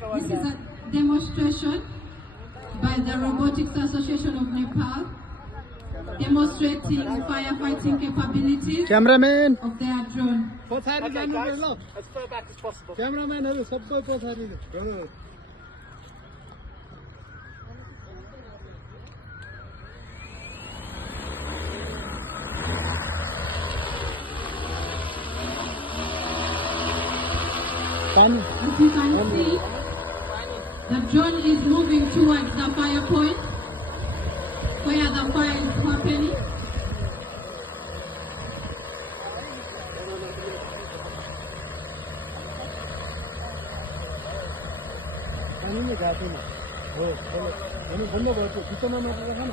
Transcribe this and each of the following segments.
This is a demonstration by the Robotics Association of Nepal, demonstrating firefighting capabilities Cameraman of their drone. Okay, guys, as far back as possible. Cameraman सबै पछाडी As you can see, the drone is moving towards the fire point where the fire is happening. पानी में जाते हैं हो अनि बन्द गर्छु किचनमा मात्र राख न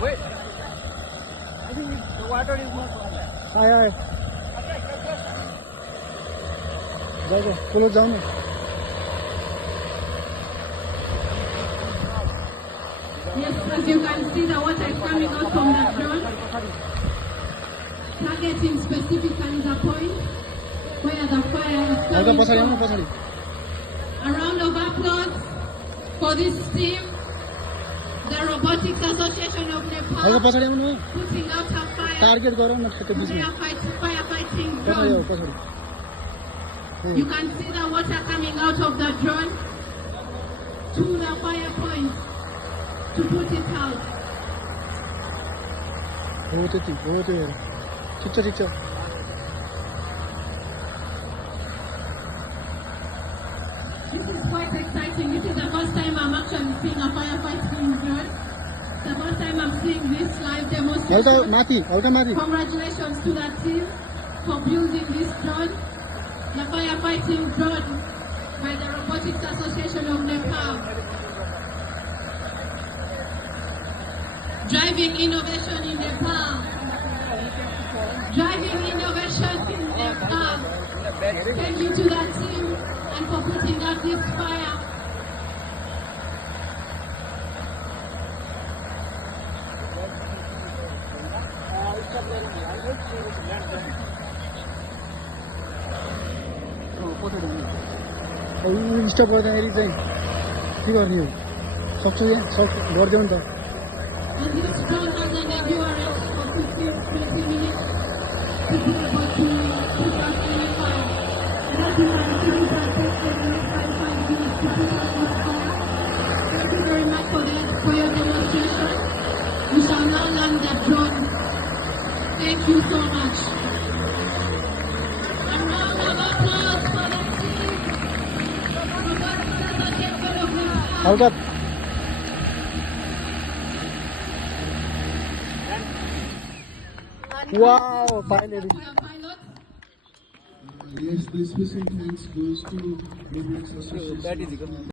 Wait. I think the water is not on there. आय जाऊ चलो जाऊ न Yes, as you can see, the water is coming out from the drone, targeting specifically the point where the fire is coming from. A round of applause for this team, the Robotics Association of Nepal, putting out a fire. They are firefighting drones. You can see the water coming out of the drone to the fire point to put it out. हो त्यो ठिक छ This is quite exciting. This is the first time I'm actually seeing a firefighting drone. It's the first time I'm seeing this live demonstration. Congratulations to the team for building this drone, the firefighting drone by the Robotics Association of Nepal. Driving innovation in Nepal. Driving innovation in Nepal. Thank you to that team and for putting out this fire. स्टप गर्दाखेरि चाहिँ के गर्ने हो सक्छु यहाँ गरिदेऊ नि त And this drone has an endurance for 15-20 minutes to be able to put out any fire. And as you can see, this has taken the next 5 minutes to put out this fire. Thank you very much for your demonstration. We shall now land the drone. Thank you so much. A round of applause for the team. Robotics Association of Nepal. Wow, finally. Yes, this special thanks goes to Robotics Association.